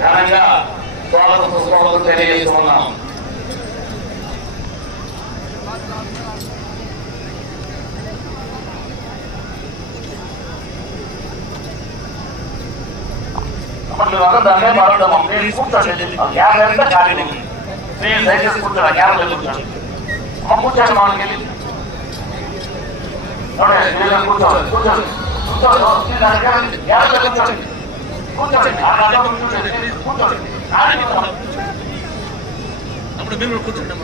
ఘనంగా స్వాగత సుస్వాగతం తెలియజేస్తున్నాం. దాన్నే కూర్చోండి ఖాళీ ఉంది? నేను దయచేసి కూర్చోండి. కూర్చోండి అమ్మ కూర్చోండి మనకి కూర్చోండి. కూర్చోండి. కూర్చోండి. కూర్చోండి. కూర్చోండి. ఆ గంట కూర్చోండి. కూర్చోండి. ఖాళీ కూర్చోండి. అప్పుడు మీరు కూర్చోండి.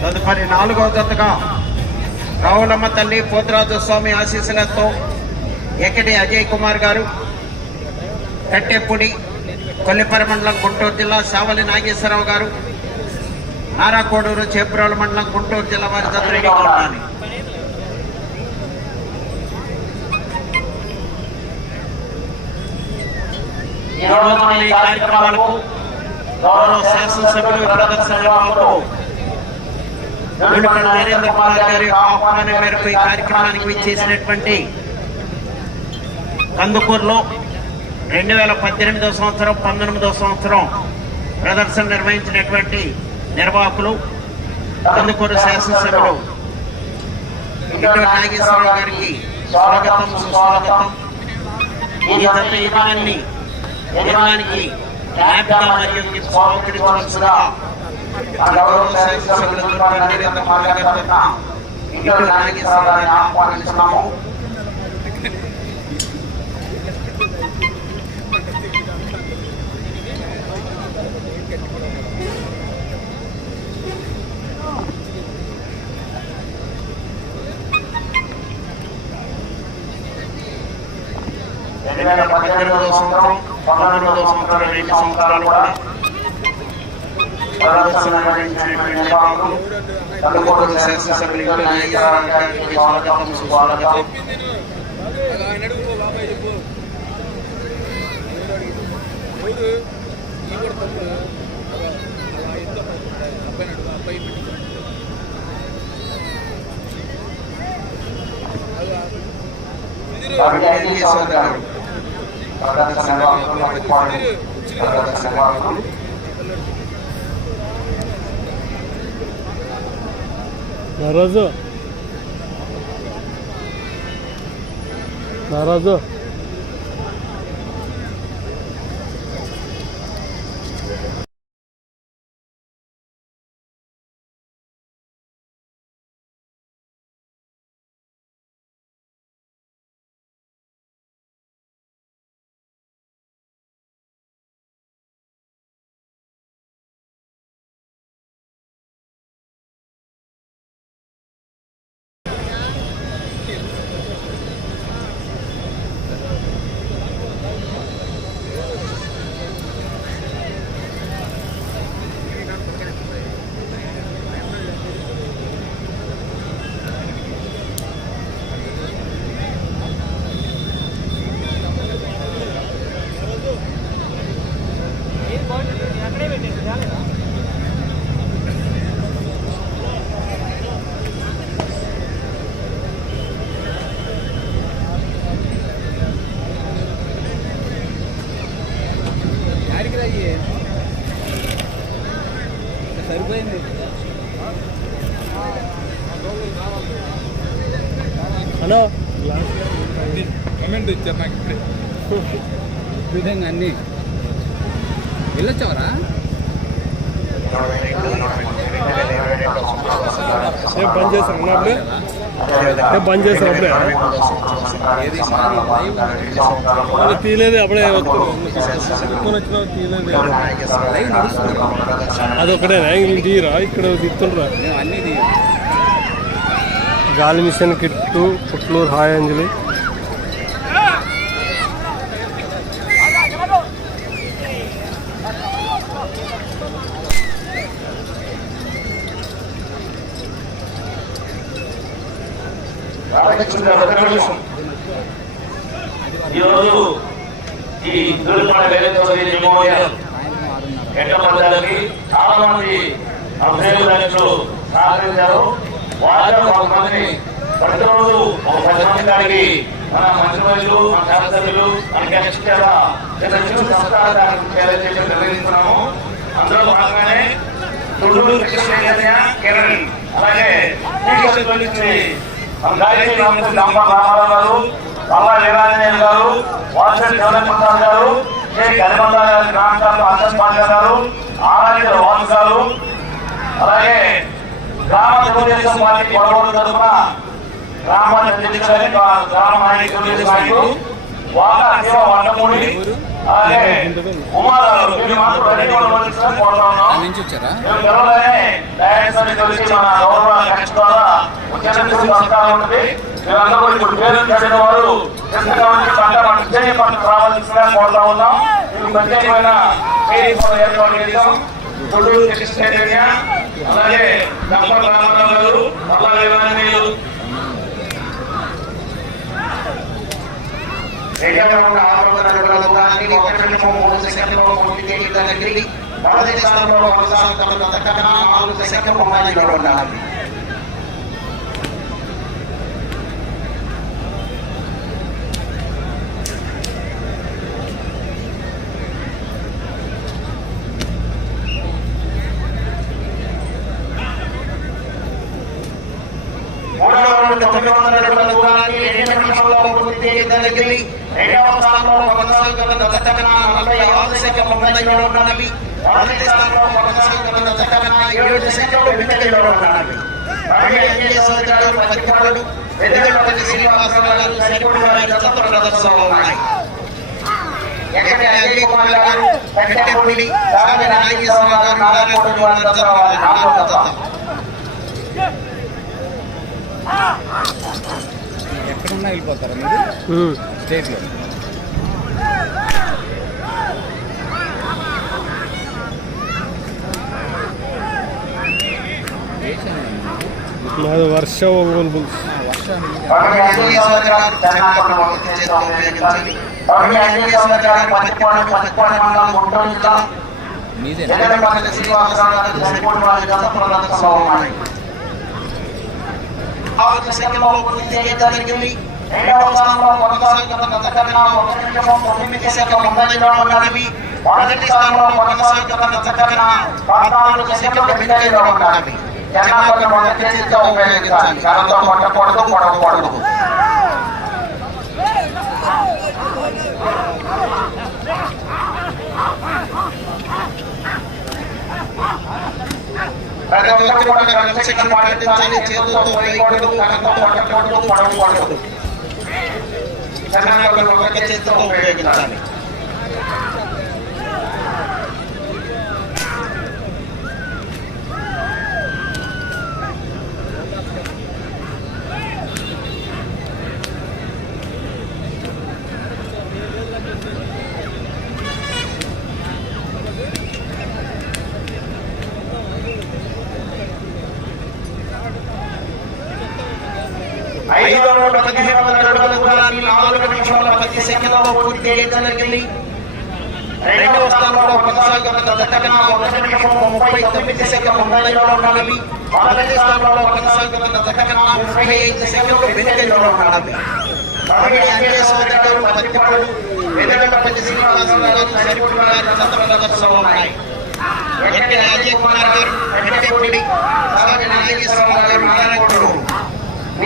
తదుపరి నాలుగవ జతగా రావులమ్మ తల్లి పోతురాజు స్వామి ఆశీస్సులతో ఎకటి అజయ్ కుమార్ గారు కట్టెపూడి కొల్లిపర మండలం గుంటూరు జిల్లా సావలి నాగేశ్వరరావు గారు నారాకోడూరు చేపురాల మండలం గుంటూరు జిల్లా వారి జత ఉండాలి ఈ కార్యక్రమాలకు గౌరవ శాసనసభ్యులు ప్రదర్శన నరేంద్ర కుమార్ గారి ఆహ్వానం మేరకు ఈ కార్యక్రమానికి చేసినటువంటి కందుకూరులో రెండు వేల పద్దెనిమిదో సంవత్సరం పంతొమ్మిదో సంవత్సరం ప్రదర్శన నిర్వహించినటువంటి నిర్వాహకులు కందుకూరు శాసనసభ్యులు ఇటు నాగేశ్వరరావు గారికి స్వాగతం సుస్వాగతం. ఈ జత యజమాని యజమానికి జ్ఞాపిక మరియు గిఫ్ట్ స్వాగతించవలసిందిగా ఆ గౌరవ శాసనసభ్యులు దుర్గారావు గారి తరఫున ఇంటర్ నాగేశ్వరరావు గారిని ఆహ్వానిస్తున్నాము. రెండు వేల పద్దెనిమిదవ సంవత్సరం పంతొమ్మిదవ సంవత్సరం రెండు సంవత్సరాలు కూడా ప్రదర్శన నిర్వహించినటువంటి నిర్వాహకులు కందుకూరు శాసనసభ్యులు ఇంటర్ నాగేశ్వరరావు గారికి స్వాగతం సుస్వాగతం. ఆయన అడుగు బాబాయ్ చెప్పు మూడు ఈ కూడా తప్పు అలా అలా ఎంత అబ్బాయి అడుగు అబ్బాయి పెట్టి అభినందించేశ్వర్ గారు ప్రదర్శన నిర్వాహకులు అభిపాడు ప్రదర్శన నిర్వాహకులు నారాజు నారాజు Lord. సేమ్ బంద్ చేశారు అప్పుడే? సేమ్ బంద్ చేశారు అప్పుడే? తీయలేదు అప్పుడే వచ్చినా తీయలేదు. లైవ్ నడుస్తుంది అది ఒకటే యాంగిల్ తీయరా? ఇక్కడ తిత్తుండ్రా. గాలి machine kit Putlur hi Anjali. ఈరోజు ఈ దుర్గమాడ వేరే చౌదరి మెమోరియల్ చాలా మంది అభ్యర్థులు సహకరించారు. ప్రతిరోజు ఒక పది మంది కాడికి మన మంత్రి మన శాసనసభ్యులు చెప్పి అందులో భాగంగానే తుళ్ళూరు కృష్ణ అలాగే టీచర్ గురించి మన గాయత్రి రామకృష్ణ దంప రామారావు గారు పల్లా వీరాంజనేయులు గారు వాసవి ప్రసాద్ గారు కె గరిమంద గారి గ్రాంటాలు అసన్ పాండ్య గారు ఆరాధ్య వాసు గారు అలాగే గ్రామ తెలుగుదేశం పార్టీ కొడగోలు తరఫున గ్రామ అధ్యక్షులని గ్రామ నాయకులు తెలుగుదేశం నాయకులు అలాగే ఉమారావు వీళ్ళు మాత్రం రెడీ కోరుతా ఉన్నాం నుంచి వచ్చారా? మేము గెలవగానే డయాన్స్ అని తెలిసి మన గౌరవ కక్ష ద్వారా ముఖ్యమంత్రి సంస్కారం ఉంటుంది మీరందరూ ఇప్పుడు పేరు వారు ఉండి పంట మన విజయ పంట రావాల్సిందిగా కోరుతా ఉన్నాం. మీకు ప్రత్యేకమైన ఏర్పాటు కృష్ణ అలాగే దంపల్ రామారావు గారు మల్లా వీరాంజనేయులు రేడియోలో ఆరు వందల ఒక నిమిషం మూడు సెకండ్లలో పూర్తి చేయడానికి మొదటి స్థానంలో కొనసాగుతున్న అంతకన్నా నాలుగు సెకండ్లు ముందంజలో మూడవ తొమ్మిది వందల అడుగుల దూరాన్ని రెండు నిమిషంలో పూర్తి చేయడానికి రెండవ స్థానంలో కొనసాగుతున్న నలభై ఆరు ముందంజలో మొదటి స్థానంలో కొనసాగుతున్న ఏడు వెనుకంజలో శ్రీనివాసరావు ఉన్నాయి అజయ్ కుమార్ గారు వెంకటపూడి గారు నారాయణపూడి వారి వారి జత ఎక్కడున్నా వెళ్ళిపోతారా మీరు? స్టేట్లో మాది వర్ష ఒంగోలు బుల్స్ వర్షాన్ని రవి వెంకటేశ్వర గారు తెలంగాణ ఒక చేతిలో ఉపయోగించాలి రవి వెంకటేశ్వర గారు పత్తిపాడు పత్తిపాడు మండలం గుంటూరు జిల్లా మీదే ఎల్లపల్లి శ్రీనివాసరావు గారు సరిపూడి వారి జత ప్రదర్శనలో ఉన్నాయి ఆరు సెకండ్లో పూర్తి చేయడం జరిగింది రెండవ స్థానంలో కొనసాగుతున్న గతకన్నా ఒక నిమిషం తొమ్మిది సెకండ్ల ముందంజలో ఉన్నది మొదటి స్థానంలో కొనసాగుతున్న గతకన్నా పద్నాలుగు సెకండ్ల వెనుకలో ఉన్నది జనాభా మొదటి చేతితో ఉపయోగించాలి కరంతో కొట్టకూడదు పొడవకూడదు ప్రతి ఒక్కరు కూడా క్రమశిక్షణ పాటించాలి చేతులతో వేయకూడదు కరంతో కొట్టకూడదు పొడవకూడదు జనాభా ఒక చేతితో ఉపయోగించాలి. ఐదు వందల అడుగుల దూరాన్ని నాలుగు నిమిషాల పది సెకండ్లలో పూర్తి చేయడం జరిగింది రెండవ స్థానంలో కొనసాగుతున్న ఒక నిమిషం ముప్పై తొమ్మిది ఉండాలి. మొదటి స్థానంలో కొనసాగుతున్న ముప్పై ఐదు సెకండ్లు ఉండాలి. గారు పత్తిపాడు వెనుకపల్లి శ్రీనివాసరావు గారు ఉన్నాయి. అజయ్ కుమార్ గారు సాగర నాగేశ్వరరావు గారు నారాయణపూడి మీ జత రావాలండి ఏడు గంటల గట్టిగా ఉండాలి వంశీ శ్రీనివాసరావు గారు వెరీ మంది రావాలి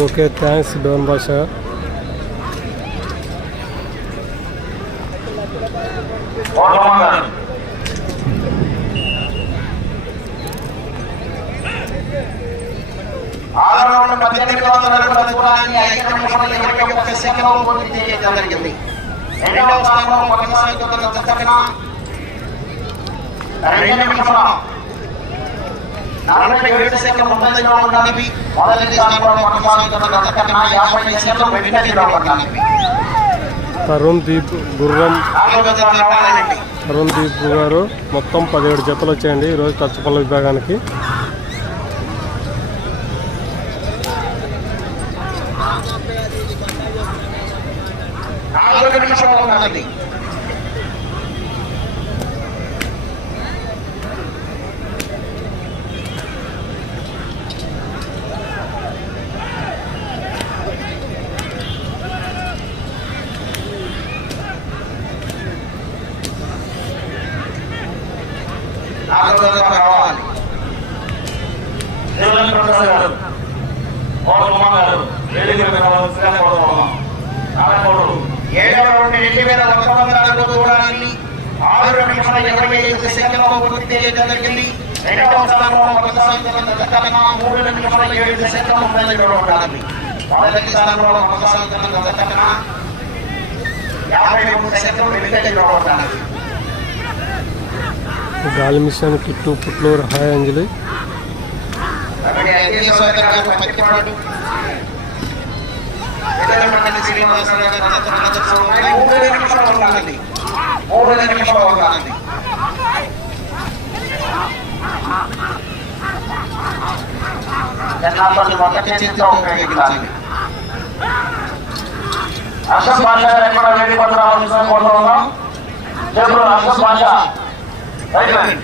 ఓకే థ్యాంక్స్ డోన్ బాషా కోటమ్మ గారు ఆరు రౌండ్ పద్దెనిమిది వందల అడుగుల దూరాన్ని ఐదు నిమిషాల ఇరవై ఒక్క పూర్తి చేయడం జరిగింది రెండవ స్థానంలో కొనసాగుతున్న రెండు నిమిషాలు నలభై ఏడు సెకండ్లు ముందంజలో ఉండాలి మొదటి స్థానంలో కొనసాగుతున్న యాభై సెకండ్లు ఉండాలి గుర్రం. గారు మొత్తం పదిహేడు జతలు వచ్చాయండి. ఈరోజు కచ్చపల్ల విభాగానికి. నాలుగు నిమిషాలు ఉన్నది నాలుగు వందలు రావాలి. దేవన్ ప్రసాద్ గారు పవన్ కుమార్ గారు వేదిక మీద రావాల్సిందిగా కోరుతున్నాం నారాయణగౌడు ఏడవ రౌండ్ రెండు వేల వందల అడుగుల దూరాన్ని ఆరు నిమిషాల ఇరవై ఐదు సెకండ్లలో పూర్తి చేయడం జరిగింది. రెండవ స్థానంలో కొనసాగుతున్న దత్తకన్నా మూడు నిమిషాల ఏడు సెకండ్ల ముందంజలో ఉండాలి మొదటి స్థానంలో కొనసాగుతున్న దత్తకన్నా యాభై మూడు సెకండ్లు వెనుకంజలో ఉండాలి గాలి machine kit Putlur hi Anjali. Ashok ఎక్కడ వేదిక వద్ద రావాల్సిందిగా కోరుతున్నాం జేబులు అశోక్ 来，来，来，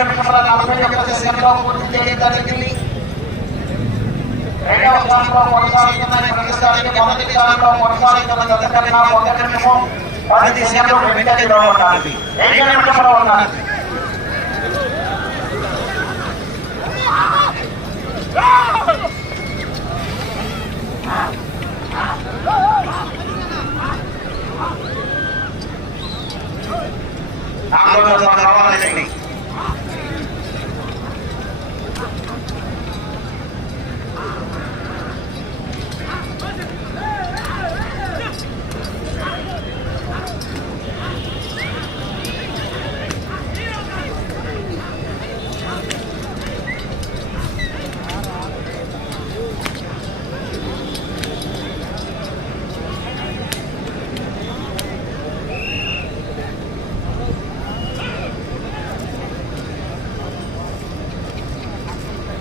ఏడు నిమిషాల నలభై ఒక్క సెకండ్లో పూర్తి చేయడం జరిగింది రెండవ స్థానంలో కొనసాగుతున్న ప్రతిష్టానికి మొదటి స్థానంలో కొనసాగుతున్న గతకన్నా ఒక నిమిషం పది సెకండ్లు వెంటనే ఉండాలి నిమిషంలో ఉండాలి నాలుగో స్థానం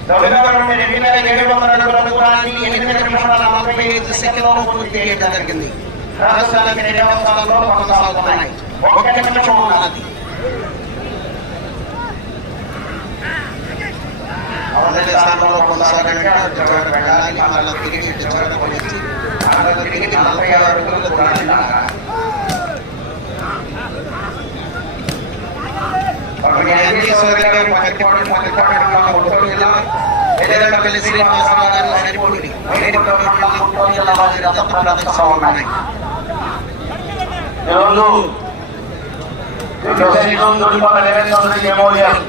దొంగతనం రెండు వేల ఏడు వందల అడుగుల దూరాన్ని ఎనిమిది నిమిషాల నలభై ఐదు పూర్తి చేయడం జరిగింది. రాజస్థానానికి రెండవ స్థానంలో కొనసాగుతున్నాయి. ఒక నిమిషం ఉన్నది. మొదటి స్థానంలో తిరిగి తిరిగి నలభై ఆరు అడుగుల వెంకటేశ్వర శ్రీనివాసరావు గారు గుంటూరు జిల్లా వారి రథ ప్రదర్శన ఉన్నాయి ఈరోజు మెమోరియల్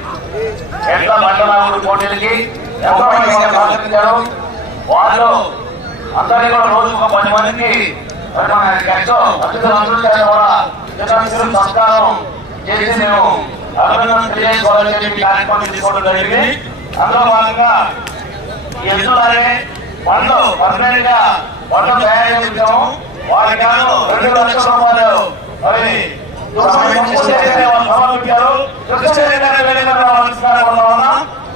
మండలాలు పోటీలకి ఎంతో మంది వాళ్ళు అందరినీ కూడా రోజు ఒక పది మందికి సంస్కారం చేసి మేము అభినందన తెలియజేసుకోవాలని చెప్పి కార్యక్రమం తీసుకోవడం జరిగింది. అందులో భాగంగా ఈ ఎద్దులనే పండ్లు పర్మనెంట్గా పండ్లు తయారు చేయించాము. వారి కాను రెండు లక్షల రూపాయలు. మరి సమర్పించారు. కృష్ణశేఖర్ గారి నమస్కారం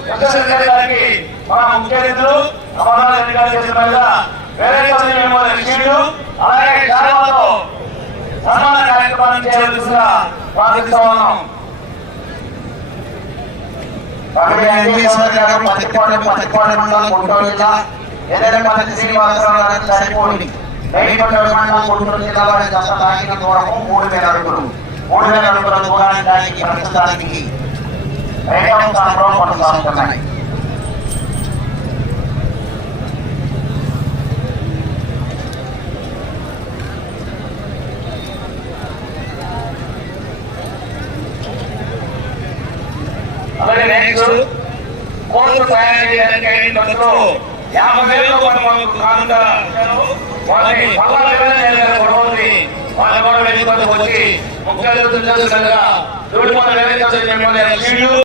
కృష్ణశేఖర్ గారికి మన ముఖ్య అతిథులు అమర్నాథ్ గారు చేసిన వేరే కొన్ని అలాగే శారదతో సన్మాన కార్యక్రమాన్ని చేయాల్సిందిగా ప్రార్థిస్తా ఉన్నాం. ఒకటి వెంకటేశ్వర గారు పత్తిపాడు మండలం గుంటూరు జిల్లా శ్రీనివాసరావు గారికి సరిపోయింది. మండలం గుంటూరు దూరము మూడు వేల అడుగులు మూడు వేల అడుగుల దూరానికి ప్రస్తుతానికి రెండవ స్థానంలో కొనసాగుతున్నాయి. అలాగే నెక్స్ట్ కోర్టు తయారు చేయడానికి అయిన యాభై మనకు వాళ్ళని కూడా వెళ్ళి వచ్చి ముఖ్య